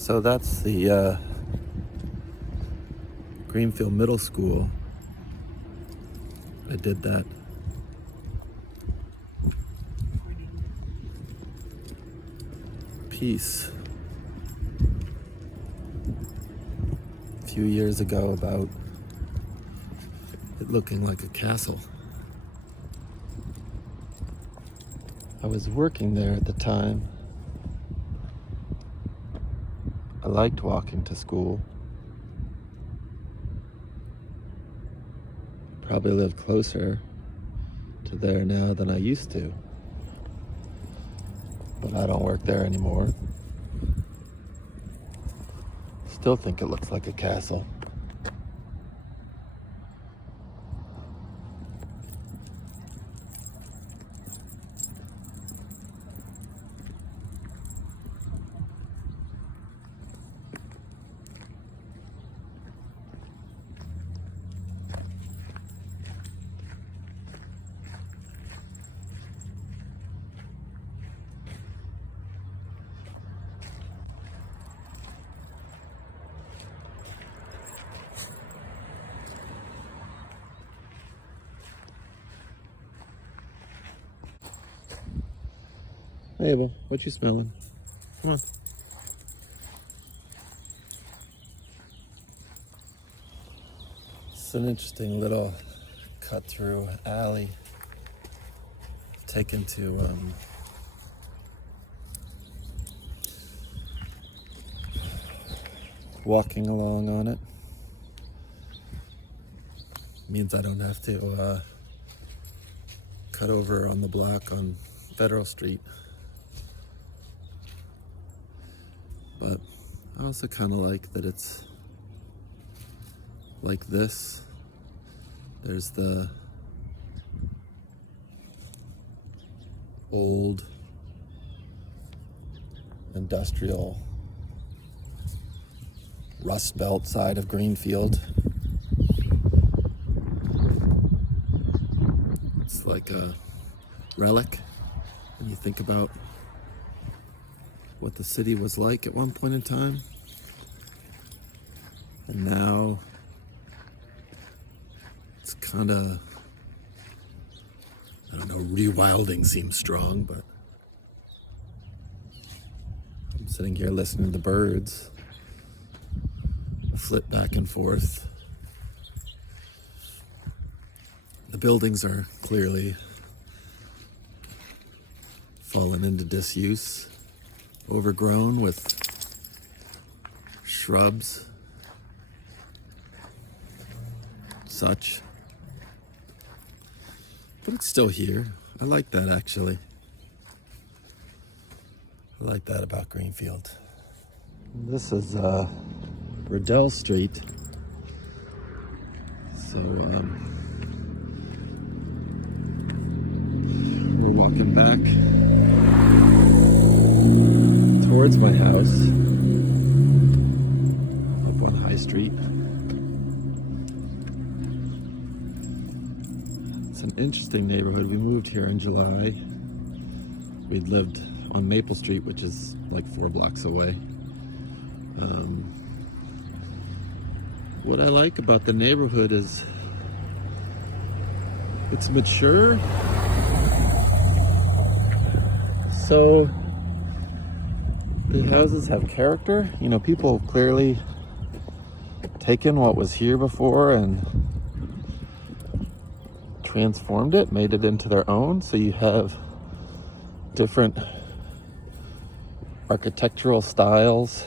So that's the Greenfield Middle School. I did that piece a few years ago about it looking like a castle. I was working there at the time. I liked walking to school. Probably live closer to there now than I used to. But I don't work there anymore. Still think it looks like a castle. Hey, Abel, what you smelling? Come on. It's an interesting little cut-through alley taken to walking along on it. Means I don't have to cut over on the block on Federal Street. But I also kind of like that it's like this. There's the old industrial Rust Belt side of Greenfield. It's like a relic when you think about what the city was like at one point in time. And now it's kind of, I don't know, rewilding seems strong, but I'm sitting here listening to the birds flip back and forth. The buildings are clearly fallen into disuse, overgrown with shrubs, such. But it's still here. I like that, actually. I like that about Greenfield. This is Riddell Street. So we're walking back towards my house up on High Street. It's an interesting neighborhood. We moved here in July. We'd lived on Maple Street, which is like 4 blocks away. What I like about the neighborhood is it's mature. So the houses have character. You know, people have clearly taken what was here before and transformed it, made it into their own. So you have different architectural styles.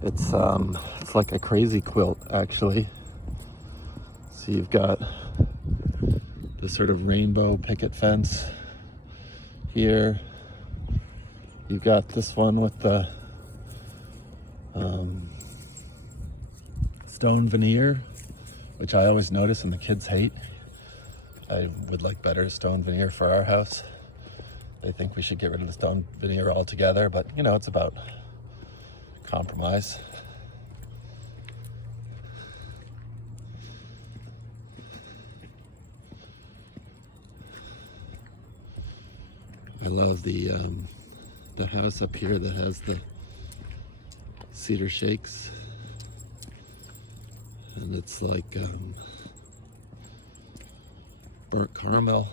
It's like a crazy quilt, actually. So you've got this sort of rainbow picket fence here. You've got this one with the stone veneer, which I always notice and the kids hate. I would like better stone veneer for our house. They think we should get rid of the stone veneer altogether, but you know, it's about compromise. I love the the house up here that has the cedar shakes. And it's like burnt caramel.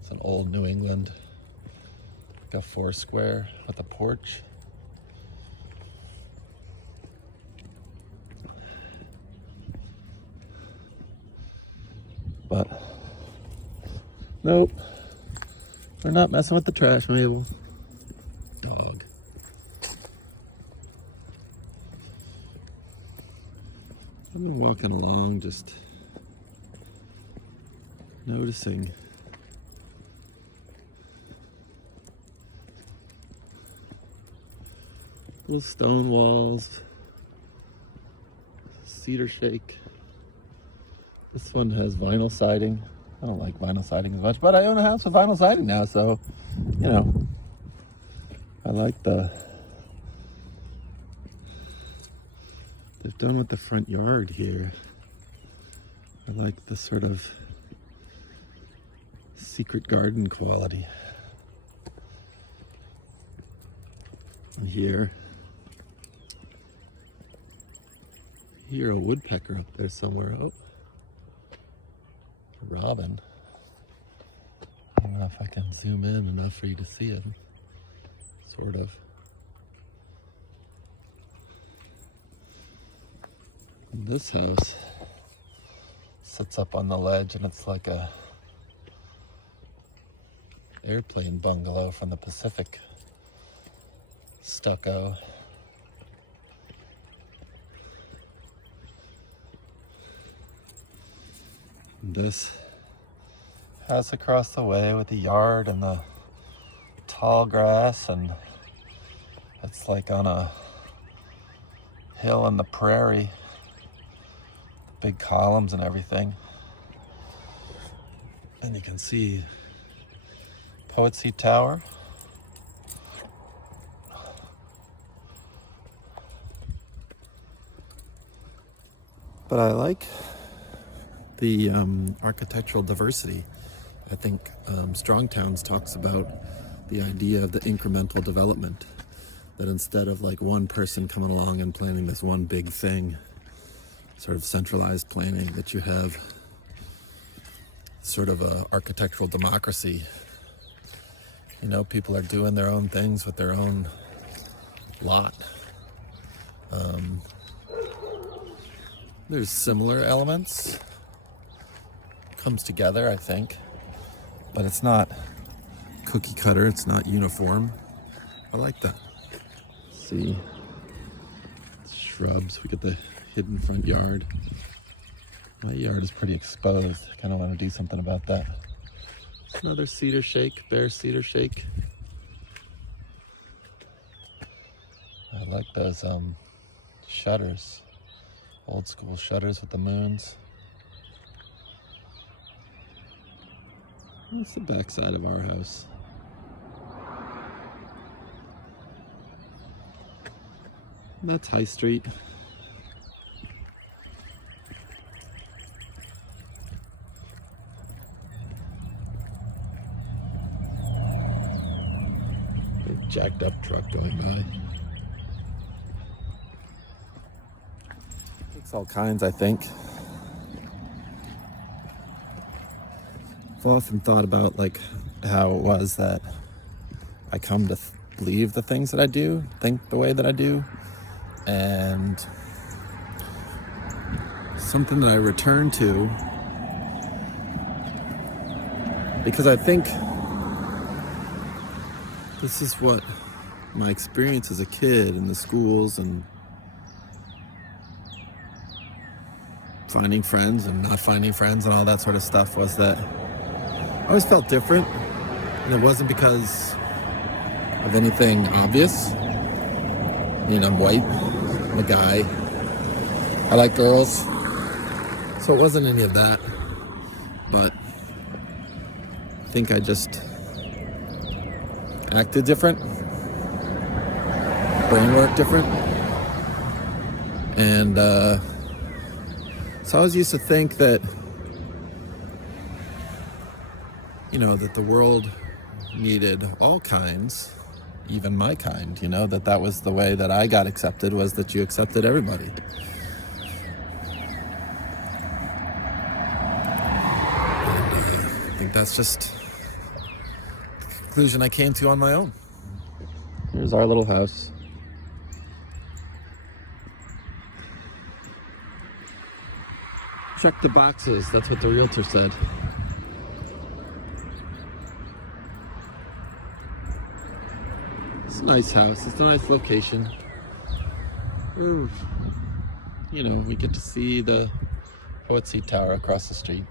It's an old New England, like a 4-square with a porch. But nope, we're not messing with the trash, Mabel. Dog. I've been walking along just noticing little stone walls, cedar shake. This one has vinyl siding. I don't like vinyl siding as much, but I own a house with vinyl siding now, so, you know, I like they've done with the front yard here. I like the sort of secret garden quality. And here, a woodpecker up there somewhere. Oh. Robin. I don't know if I can zoom in enough for you to see it. Sort of. And this house sits up on the ledge, and it's like a airplane bungalow from the Pacific. Stucco. This house across the way with the yard and the tall grass, and it's like on a hill in the prairie, big columns and everything. And you can see Poetry Tower. But I like the architectural diversity. I think Strong Towns talks about the idea of the incremental development, that instead of like one person coming along and planning this one big thing, sort of centralized planning, that you have sort of a architectural democracy. You know, people are doing their own things with their own lot. There's similar elements. Comes together, I think, but it's not cookie cutter, it's not uniform. I like that. See, shrubs. We got the hidden front yard. My yard is pretty exposed. I kind of want to do something about that. It's another cedar shake, bare cedar shake. I like those shutters, old school shutters with the moons. That's the back side of our house. And that's High Street. Big jacked up truck going by. It's all kinds, I think. I've often thought about like how it was that I come to believe the things that I do, think the way that I do, and something that I return to because I think this is what my experience as a kid in the schools and finding friends and not finding friends and all that sort of stuff was, that I always felt different, and it wasn't because of anything obvious. I mean, I'm white, I'm a guy, I like girls, so it wasn't any of that, but I think I just acted different, brain worked different, and so I always used to think that you know, that the world needed all kinds, even my kind, you know, that was the way that I got accepted, was that you accepted everybody. I think that's just the conclusion I came to on my own. Here's our little house. Check the boxes, that's what the realtor said. It's a nice house, it's a nice location. Ooh. You know, we get to see the Poet's Seat Tower across the street.